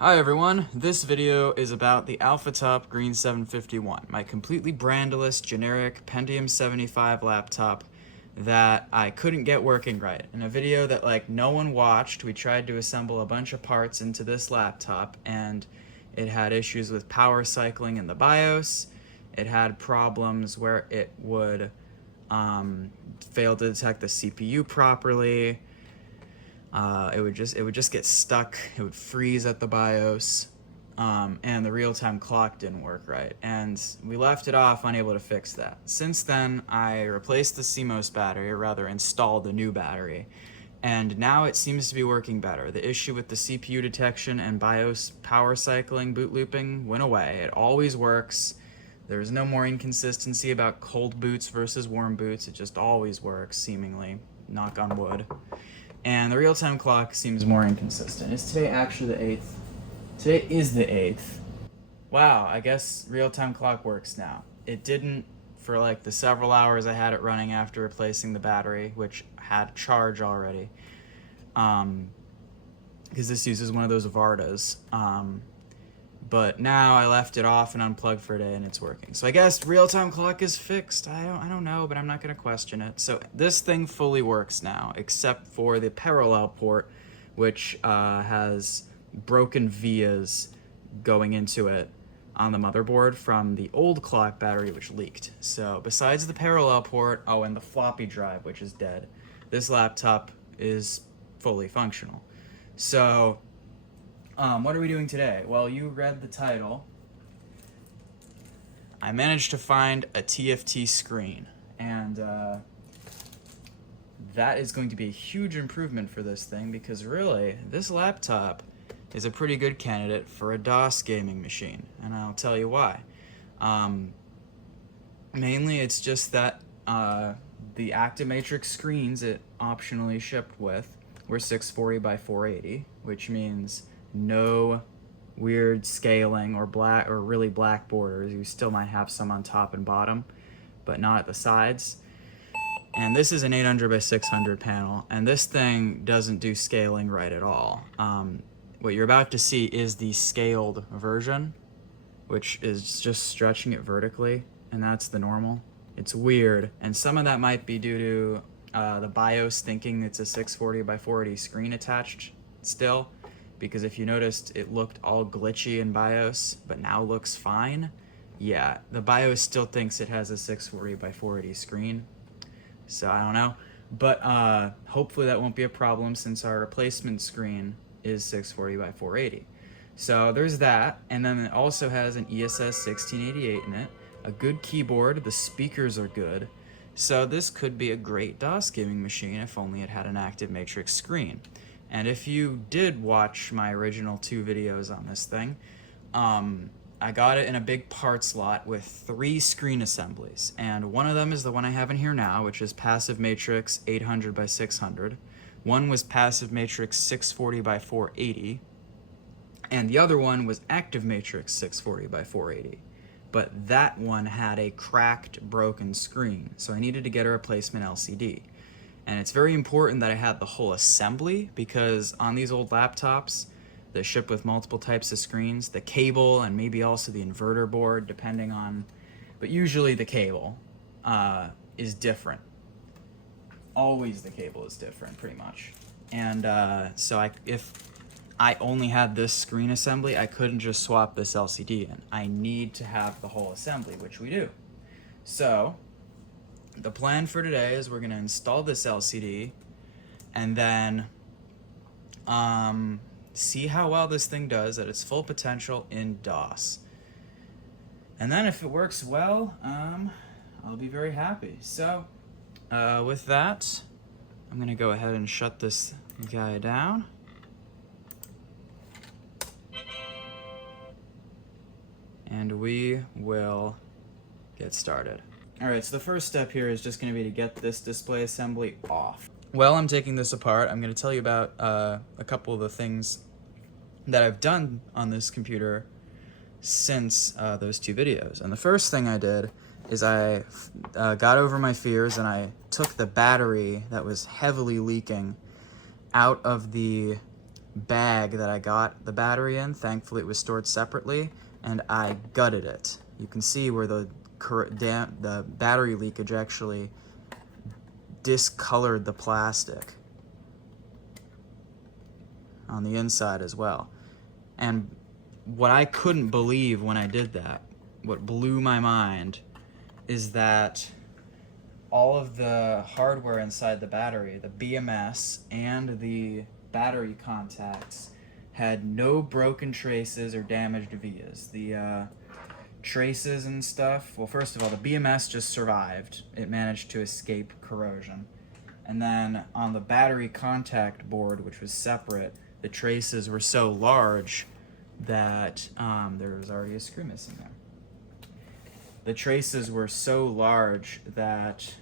Hi everyone, this video is about the AlphaTop Green751, my completely brandless, generic Pentium 75 laptop that I couldn't get working right. In a video that no one watched, we tried to assemble a bunch of parts into this laptop and it had issues with power cycling in the BIOS. It had problems where it would fail to detect the CPU properly. It would just get stuck. It would freeze at the BIOS, and the real-time clock didn't work right. And we left it off, unable to fix that. Since then, I replaced the CMOS battery, or rather installed a new battery, and now it seems to be working better. The issue with the CPU detection and BIOS power cycling, boot looping went away. It always works. There's no more inconsistency about cold boots versus warm boots. It just always works, seemingly. Knock on wood. And the real-time clock seems more inconsistent. Is today actually the 8th? Today is the 8th. Wow, I guess real-time clock works now. It didn't for the several hours I had it running after replacing the battery, which had charge already. Because this uses one of those Vardas. But now I left it off and unplugged for a day and it's working. So I guess real-time clock is fixed. I don't know, but I'm not gonna question it. So this thing fully works now, except for the parallel port, which has broken vias going into it on the motherboard from the old clock battery, which leaked. So besides the parallel port, and the floppy drive, which is dead, this laptop is fully functional. So what are we doing today? Well, you read the title. I managed to find a TFT screen, and that is going to be a huge improvement for this thing because really, this laptop is a pretty good candidate for a DOS gaming machine, and I'll tell you why. Mainly, it's just that the Actimatrix screens it optionally shipped with were 640 by 480, which means no weird scaling or really black borders. You still might have some on top and bottom, but not at the sides. And this is an 800 by 600 panel, and this thing doesn't do scaling right at all. What you're about to see is the scaled version, which is just stretching it vertically, and that's the normal. It's weird, and some of that might be due to the BIOS thinking it's a 640 by 480 screen attached still, because if you noticed, it looked all glitchy in BIOS, but now looks fine. Yeah, the BIOS still thinks it has a 640 by 480 screen, so I don't know. But hopefully that won't be a problem since our replacement screen is 640 by 480. So there's that, and then it also has an ESS 1688 in it, a good keyboard, the speakers are good, so this could be a great DOS gaming machine if only it had an Actimatrix screen. And if you did watch my original 2 videos on this thing, I got it in a big parts lot with 3 screen assemblies. And one of them is the one I have in here now, which is Passive Matrix 800 by 600. One was Passive Matrix 640 by 480. And the other one was Active Matrix 640 by 480. But that one had a cracked, broken screen, so I needed to get a replacement LCD. And it's very important that I had the whole assembly because on these old laptops that ship with multiple types of screens, the cable and maybe also the inverter board, depending on, but usually the cable is different. Always the cable is different, pretty much. And so if I only had this screen assembly, I couldn't just swap this LCD in. I need to have the whole assembly, which we do. So the plan for today is we're going to install this LCD and then see how well this thing does at its full potential in DOS. And then if it works well, I'll be very happy. So with that, I'm going to go ahead and shut this guy down. And we will get started. Alright, so the first step here is just going to be to get this display assembly off. While I'm taking this apart, I'm going to tell you about a couple of the things that I've done on this computer since those 2 videos. And the first thing I did is I got over my fears and I took the battery that was heavily leaking out of the bag that I got the battery in. Thankfully, it was stored separately, and I gutted it. You can see where the battery leakage actually discolored the plastic on the inside as well. And what I couldn't believe when I did that, what blew my mind, is that all of the hardware inside the battery, the BMS and the battery contacts, had no broken traces or damaged vias. The traces and stuff, well, first of all, the BMS just survived. It managed to escape corrosion. And then on the battery contact board, which was separate, the traces were so large that there was already a screw missing there. The traces were so large that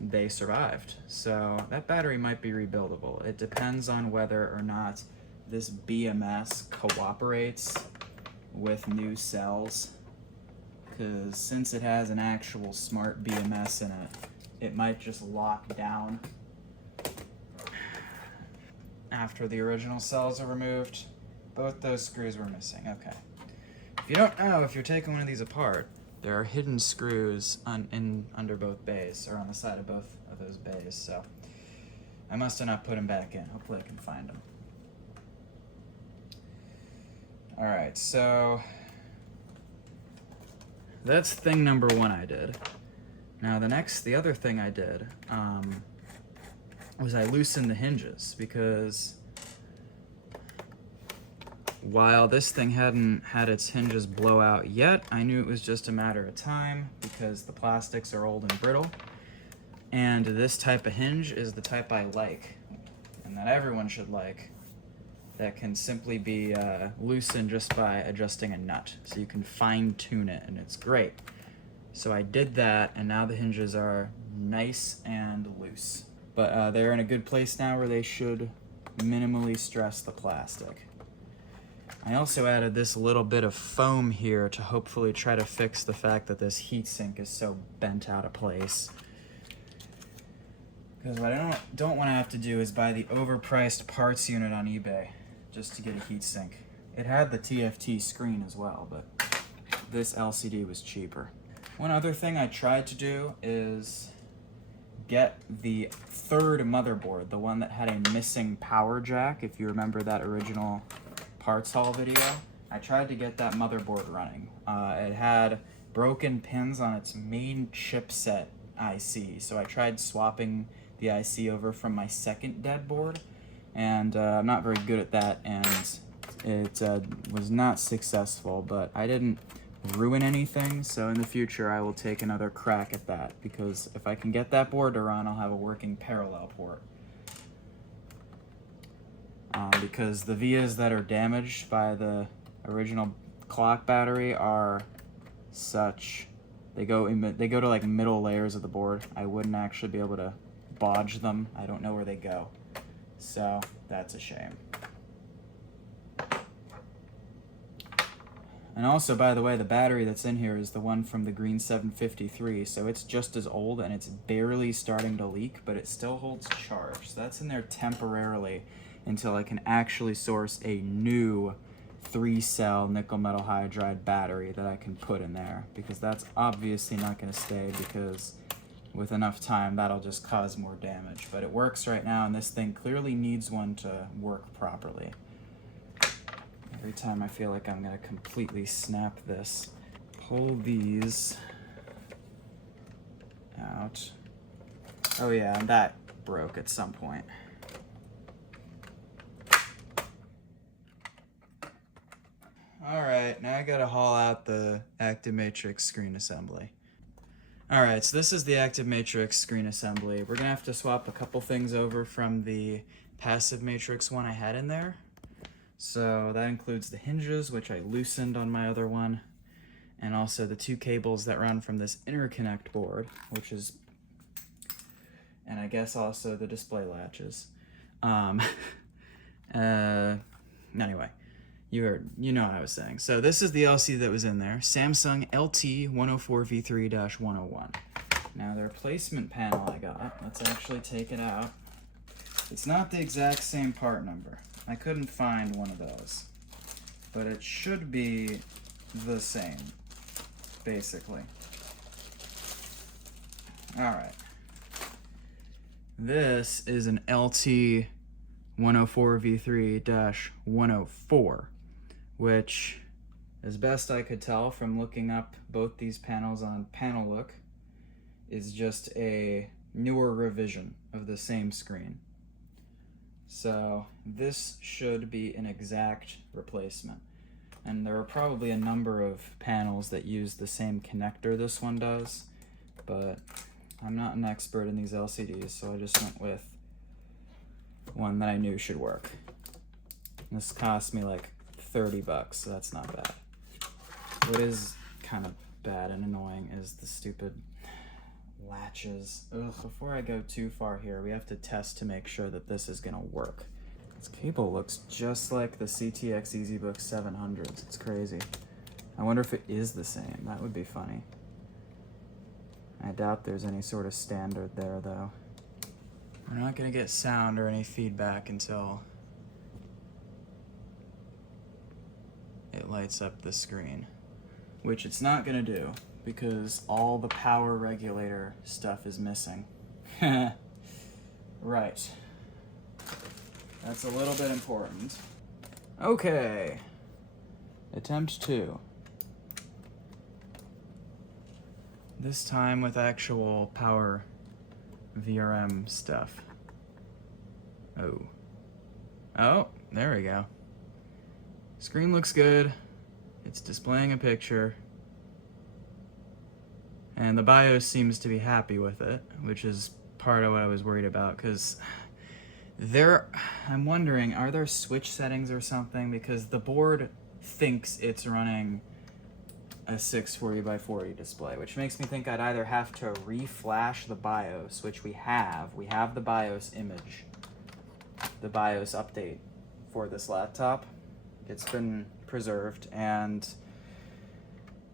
they survived. So that battery might be rebuildable. It depends on whether or not this BMS cooperates with new cells, because since it has an actual smart BMS in it, it might just lock down after the original cells are removed. Both those screws were missing. Okay. If you don't know, if you're taking one of these apart, there are hidden screws under both bays, or on the side of both of those bays, so I must have not put them back in. Hopefully I can find them. Alright, so that's thing number one I did. Now the other thing I did was I loosened the hinges, because while this thing hadn't had its hinges blow out yet, I knew it was just a matter of time, because the plastics are old and brittle. And this type of hinge is the type I like, and that everyone should like, that can simply be loosened just by adjusting a nut. So you can fine tune it, and it's great. So I did that, and now the hinges are nice and loose. But they're in a good place now where they should minimally stress the plastic. I also added this little bit of foam here to hopefully try to fix the fact that this heatsink is so bent out of place. Because what I don't want to have to do is buy the overpriced parts unit on eBay just to get a heatsink. It had the TFT screen as well, but this LCD was cheaper. One other thing I tried to do is get the third motherboard, the one that had a missing power jack, if you remember that original parts haul video. I tried to get that motherboard running. It had broken pins on its main chipset IC, so I tried swapping the IC over from my second dead board, and I'm not very good at that, and it was not successful, but I didn't ruin anything, so in the future I will take another crack at that, because if I can get that board to run, I'll have a working parallel port. Because the vias that are damaged by the original clock battery are such, they go to like middle layers of the board. I wouldn't actually be able to bodge them. I don't know where they go, so that's a shame. And also, by the way, the battery that's in here is the one from the Green753, so it's just as old and it's barely starting to leak, but it still holds charge. So that's in there temporarily until I can actually source a new 3-cell nickel metal hydride battery that I can put in there, because that's obviously not going to stay, because with enough time that'll just cause more damage. But it works right now, and this thing clearly needs one to work properly. Every time I feel like I'm going to completely snap this, pull these out. Oh yeah, and that broke at some point. Alright, now I gotta haul out the active matrix screen assembly. Alright, so this is the active matrix screen assembly. We're gonna have to swap a couple things over from the passive matrix one I had in there. So that includes the hinges, which I loosened on my other one, and also the 2 cables that run from this interconnect board, which is, and I guess also the display latches. Anyway. You know what I was saying. So this is the LCD that was in there, Samsung LT104V3-101. Now the replacement panel I got, let's actually take it out. It's not the exact same part number. I couldn't find one of those. But it should be the same, basically. Alright. This is an LT 104V3-104, which, as best I could tell from looking up both these panels on Panellook, is just a newer revision of the same screen. So this should be an exact replacement. And there are probably a number of panels that use the same connector this one does, but I'm not an expert in these LCDs, so I just went with one that I knew should work. This cost me like 30 bucks, so that's not bad. What is kind of bad and annoying is the stupid latches. Ugh, before I go too far here, we have to test to make sure that this is gonna work. This cable looks just like the CTX EasyBook 700s. It's crazy. I wonder if it is the same. That would be funny. I doubt there's any sort of standard there, though. We're not gonna get sound or any feedback until it lights up the screen, which it's not gonna do because all the power regulator stuff is missing. Right. That's a little bit important. Okay. Attempt 2. This time with actual power VRM stuff. Oh, there we go. Screen looks good. It's displaying a picture. And the BIOS seems to be happy with it, which is part of what I was worried about, because I'm wondering, are there switch settings or something? Because the board thinks it's running a 640x40 display, which makes me think I'd either have to reflash the BIOS, which we have. We have the BIOS image, the BIOS update for this laptop. It's been preserved, and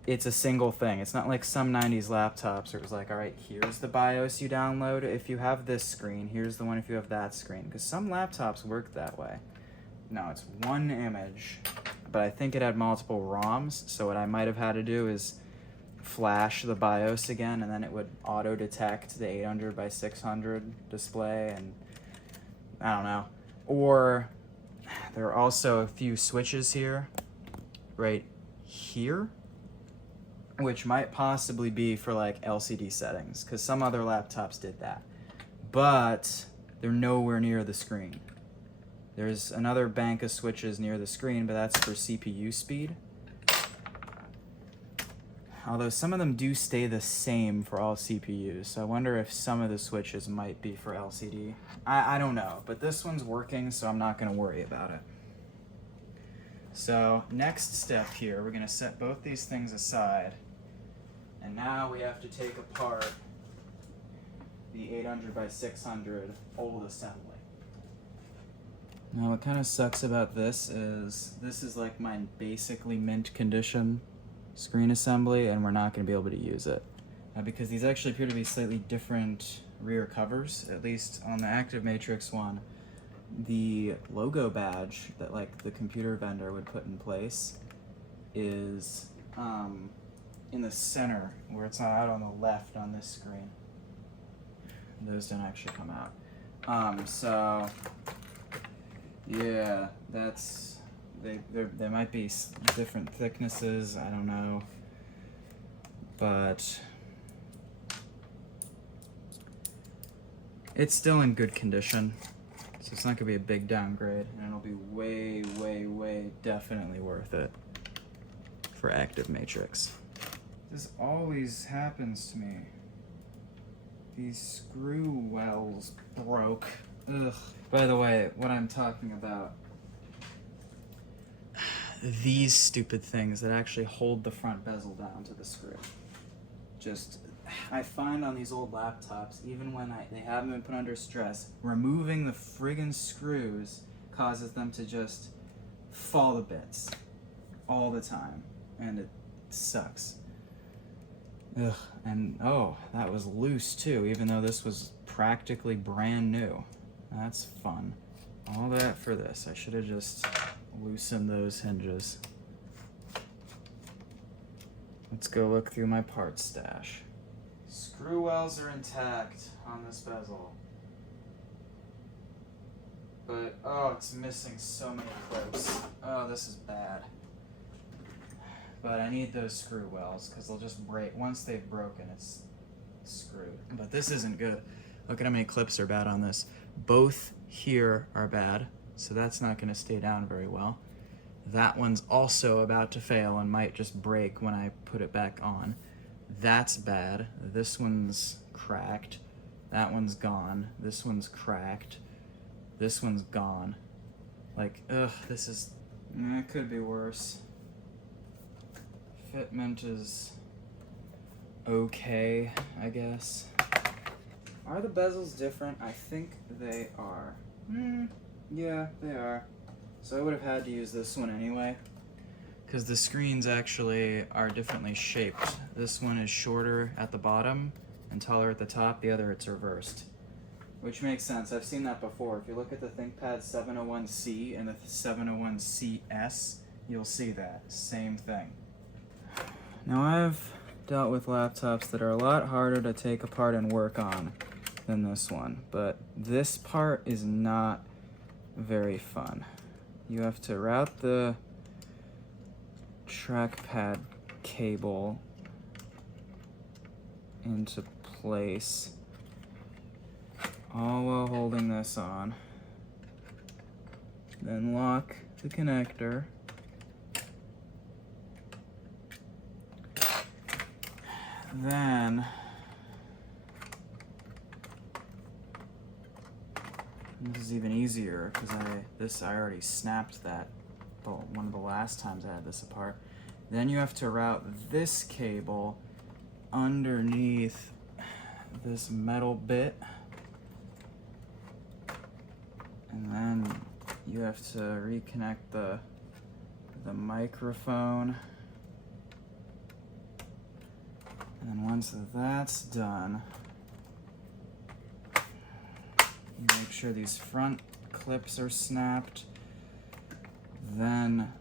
it's a single thing. It's not like some 90s laptops where it was like, all right, here's the BIOS you download if you have this screen, here's the one if you have that screen, because some laptops work that way. No, it's one image, but I think it had multiple ROMs, so what I might have had to do is flash the BIOS again, and then it would auto-detect the 800x600 display, and I don't know. Or there are also a few switches here, right here, which might possibly be for like LCD settings, because some other laptops did that. But they're nowhere near the screen. There's another bank of switches near the screen, but that's for CPU speed. Although some of them do stay the same for all CPUs, so I wonder if some of the switches might be for LCD. I don't know, but this one's working, so I'm not gonna worry about it. So next step here, we're gonna set both these things aside, and now we have to take apart the 800x600 old assembly. Now what kind of sucks about this is like my basically mint condition screen assembly, and we're not going to be able to use it. Because these actually appear to be slightly different rear covers, at least on the Active Matrix one. The logo badge that like the computer vendor would put in place is in the center, where it's not out on the left on this screen. Those don't actually come out. So yeah, that's, there might be different thicknesses, I don't know, but it's still in good condition, so it's not gonna be a big downgrade, and it'll be way, way, way definitely worth it for Active Matrix. This always happens to me. These screw wells broke. Ugh. By the way, what I'm talking about, these stupid things that actually hold the front bezel down to the screw. Just, I find on these old laptops, even when they haven't been put under stress, removing the friggin' screws causes them to just fall to bits all the time, and it sucks. Ugh, and oh, that was loose too, even though this was practically brand new. That's fun. All that for this. I should have just loosened those hinges. Let's go look through my parts stash. Screw wells are intact on this bezel. But, oh, it's missing so many clips. Oh, this is bad. But I need those screw wells, because they'll just break. Once they've broken, it's screwed. But this isn't good. Look at how many clips are bad on this. Both here are bad, so that's not going to stay down very well. That one's also about to fail and might just break when I put it back on. That's bad. This one's cracked. That one's gone. This one's cracked. This one's gone. Like, ugh, this is... it could be worse. Fitment is okay, I guess. Are the bezels different? I think they are. Yeah, they are. So I would have had to use this one anyway, because the screens actually are differently shaped. This one is shorter at the bottom and taller at the top. The other, it's reversed, which makes sense. I've seen that before. If you look at the ThinkPad 701C and the 701CS, you'll see that. Same thing. Now I've dealt with laptops that are a lot harder to take apart and work on than this one, but this part is not very fun. You have to route the trackpad cable into place, all while holding this on. Then lock the connector. Then this is even easier because I already snapped that one of the last times I had this apart. Then you have to route this cable underneath this metal bit, and then you have to reconnect the microphone. And then once that's done, you make sure these front clips are snapped. Then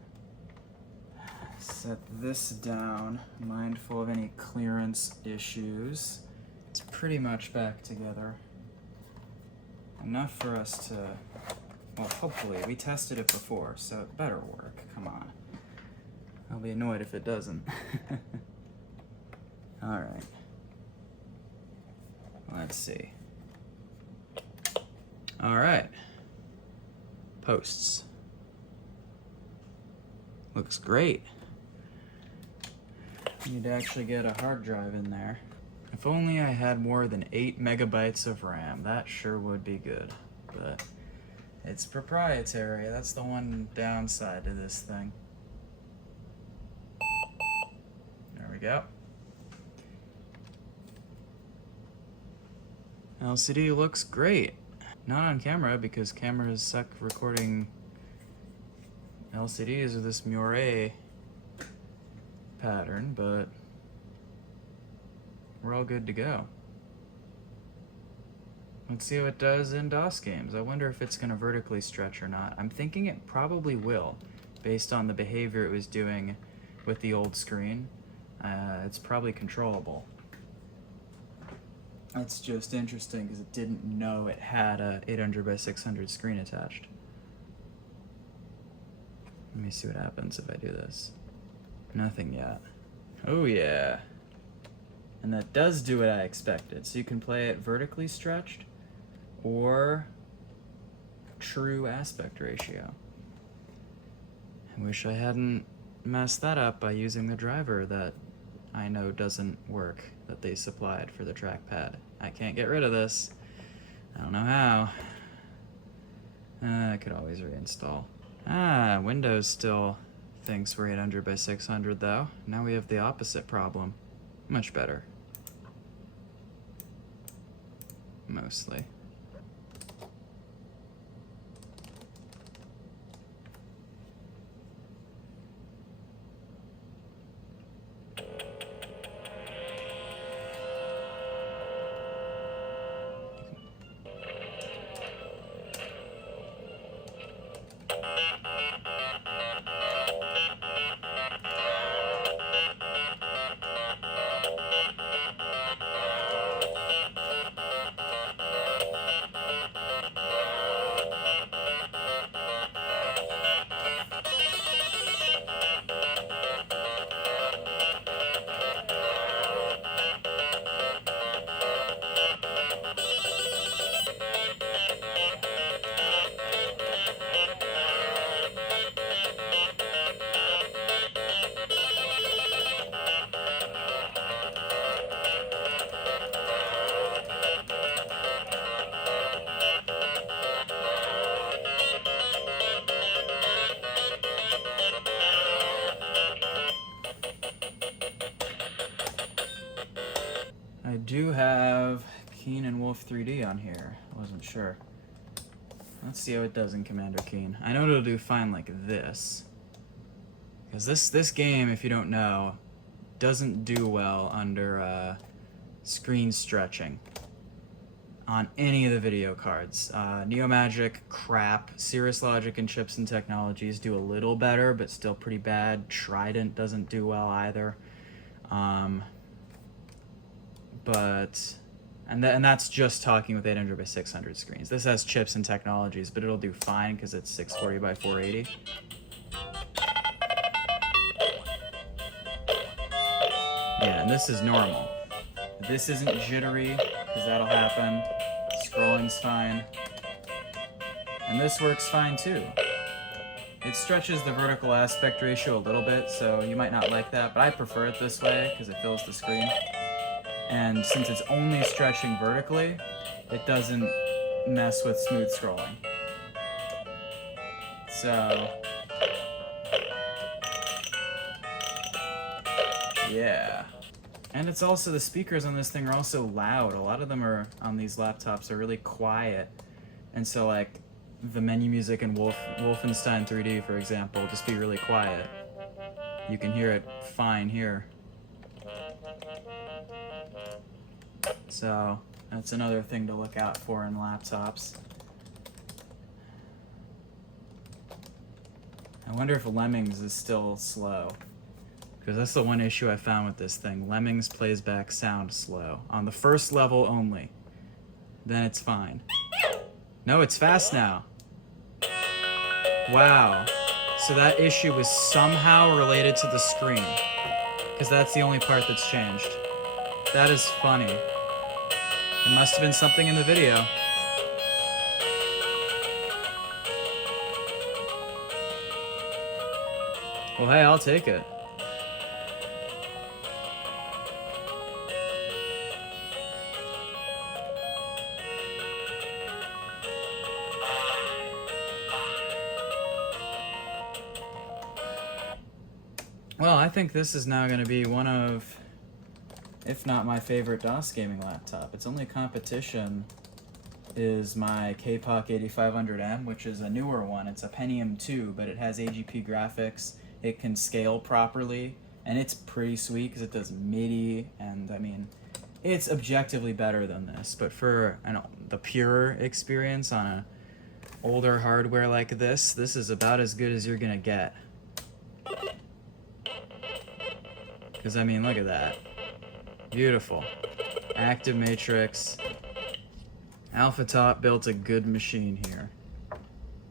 set this down, mindful of any clearance issues. It's pretty much back together. Enough for us to, well, hopefully, we tested it before, so it better work. Come on. I'll be annoyed if it doesn't. All right. Let's see. All right. Posts. Looks great. Need to actually get a hard drive in there. If only I had more than 8 megabytes of RAM. That sure would be good. But it's proprietary. That's the one downside to this thing. There we go. LCD looks great. Not on camera because cameras suck recording LCDs with this Murray pattern, but we're all good to go. Let's see how it does in DOS games. I wonder if it's going to vertically stretch or not. I'm thinking it probably will, based on the behavior it was doing with the old screen. It's probably controllable. It's just interesting because it didn't know it had a 800 by 600 screen attached. Let me see what happens if I do this. Nothing yet. Oh yeah. And that does do what I expected. So you can play it vertically stretched or true aspect ratio. I wish I hadn't messed that up by using the driver that I know doesn't work that they supplied for the trackpad. I can't get rid of this. I don't know how. I could always reinstall. Windows still thinks we're 800 by 600 though. Now we have the opposite problem. Much better. Mostly. do have Keen and Wolf 3D on here. I wasn't sure. Let's see how it does in Commander Keen. I know it'll do fine like this. Because this game, if you don't know, doesn't do well under screen stretching on any of the video cards. Neomagic, crap. Cirrus Logic and Chips and Technologies do a little better, but still pretty bad. Trident doesn't do well either. And that's just talking with 800 by 600 screens. This has Chips and Technologies, but it'll do fine because it's 640 by 480. Yeah, and this is normal. This isn't jittery, because that'll happen. Scrolling's fine. And this works fine too. It stretches the vertical aspect ratio a little bit, so you might not like that, but I prefer it this way because it fills the screen. And since it's only stretching vertically, it doesn't mess with smooth scrolling. So, yeah. And it's also, the speakers on this thing are also loud. A lot of them are, on these laptops, are really quiet. And so like, the menu music in Wolfenstein 3D, for example, will just be really quiet. You can hear it fine here. So, that's another thing to look out for in laptops. I wonder if Lemmings is still slow. Because that's the one issue I found with this thing. Lemmings plays back sound slow. On the first level only. Then it's fine. No, it's fast now. Wow. So that issue was somehow related to the screen. Because that's the only part that's changed. That is funny. It must have been something in the video. Well, hey, I'll take it. Well, I think this is now going to be one of, if not my favorite DOS gaming laptop. Its only competition is my K-Poc 8500M, which is a newer one. It's a Pentium 2, but it has AGP graphics. It can scale properly, and it's pretty sweet because it does MIDI, and I mean, it's objectively better than this. But for the pure experience on a older hardware like this is about as good as you're going to get. Because, I mean, look at that. Beautiful. Active Matrix. AlphaTop built a good machine here.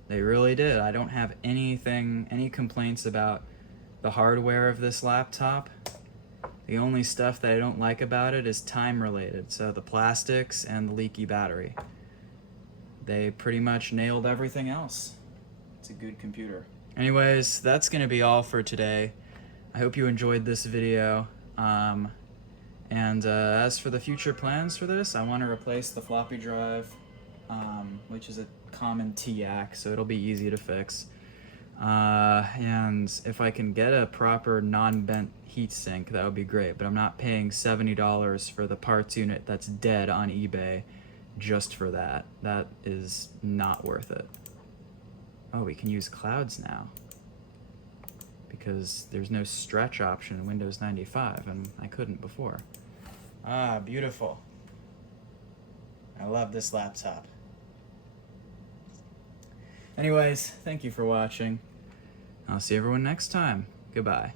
They really did. I don't have any complaints about the hardware of this laptop. The only stuff that I don't like about it is time related. So the plastics and the leaky battery. They pretty much nailed everything else. It's a good computer. Anyways, that's going to be all for today. I hope you enjoyed this video, as for the future plans for this, I want to replace the floppy drive, which is a common TAC, so it'll be easy to fix, and if I can get a proper non-bent heatsink, that would be great, but I'm not paying $70 for the parts unit that's dead on eBay just for that. That is not worth it. Oh, we can use clouds now, because there's no stretch option in Windows 95, and I couldn't before. Ah, beautiful. I love this laptop. Anyways, thank you for watching. I'll see everyone next time. Goodbye.